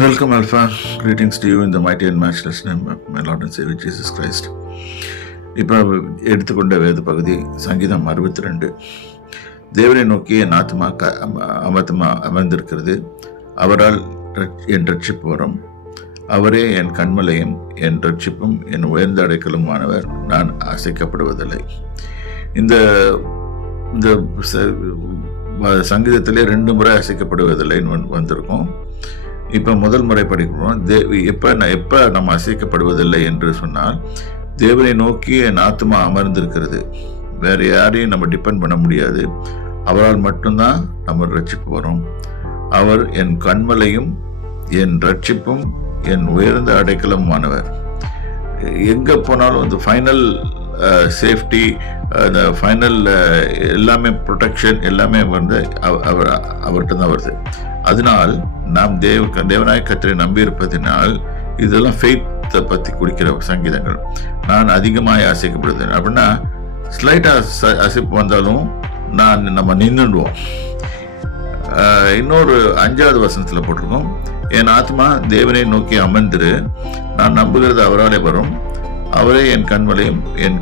Welcome, Alpha. Greetings to you in the mighty and matchless name of my Lord and Savior Jesus Christ. இப்போ எடுத்துக்கொண்ட வேத பகுதி சங்கீதம் 62. தேவனை நோக்கி என் ஆத்மா அமர்ந்திருக்கிறது. அவரால் என் ரட்சிப்பு வரும். அவரே என் கண்மலையும் என் ரட்சிப்பும் என் உயர்ந்த அடைக்கலுமானவர். நான் அசைக்கப்படுவதில்லை. இந்த சங்கீதத்திலே 2 முறை அசைக்கப்படுவதில்லைன்னு வந்திருக்கோம். இப்போ முதல் முறை படிக்கிறோம். எப்போ நம்ம அசைக்கப்படுவதில்லை என்று சொன்னால், தேவனை நோக்கி என் ஆத்மா அமர்ந்திருக்கிறது. வேற யாரையும் நம்ம டிபெண்ட் பண்ண முடியாது. அவரால் மட்டும்தான் நம்ம ரட்சிப்பு வரும். அவர் என் கண்மலையும் என் ரட்சிப்பும் என் உயர்ந்த அடைக்கலமானவர். எங்கே போனாலும் ஃபைனல் சேஃப்டி, அந்த ஃபைனல் எல்லாமே ப்ரொடெக்ஷன் எல்லாமே அவர்கிட்ட தான் வருது. அதனால் நாம் தேவனாய் கர்த்தரை நம்பியிருப்பதினால் இதெல்லாம் ஃபெய்த்தை பற்றி குடிக்கிற சங்கீதங்கள். நான் அதிகமாக அசைக்கப்படுது அப்படின்னா ஸ்லைட்டாக அசைப்பு வந்தாலும் நம்ம நின்றுடுவோம். இன்னொரு 5வது வசனத்தில் போட்டிருக்கோம், என் ஆத்மா தேவனை நோக்கி அமர்ந்திரு, நான் நம்புகிறது அவராலே வரும். அவரே என் கண்மலையும் என்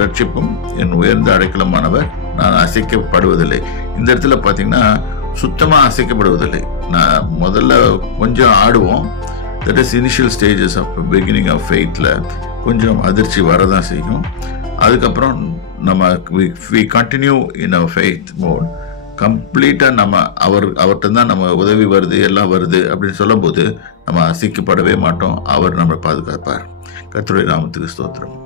ரட்சிப்பும் என் உயர்ந்த அடைக்கலமானவர். நான் அசைக்கப்படுவதில்லை. இந்த இடத்துல பார்த்தீங்கன்னா சுத்தமாக அசைக்கப்படுவதில்லை. நான் முதல்ல கொஞ்சம் ஆடுவோம். That is initial stages of beginning of ஃபெய்த்தில் கொஞ்சம் அதிர்ச்சி வரதான் செய்யும். அதுக்கப்புறம் நம்ம we continue in our faith mode. கம்ப்ளீட்டாக நம்ம அவர்கிட்ட தான் நம்ம உதவி வருது, எல்லாம் வருது அப்படின்னு சொல்லும்போது நம்ம அசைக்கப்படவே மாட்டோம். அவர் நம்மளை பாதுகாப்பார். கர்த்தருடைய நாமத்துக்கு ஸ்தோத்திரம்.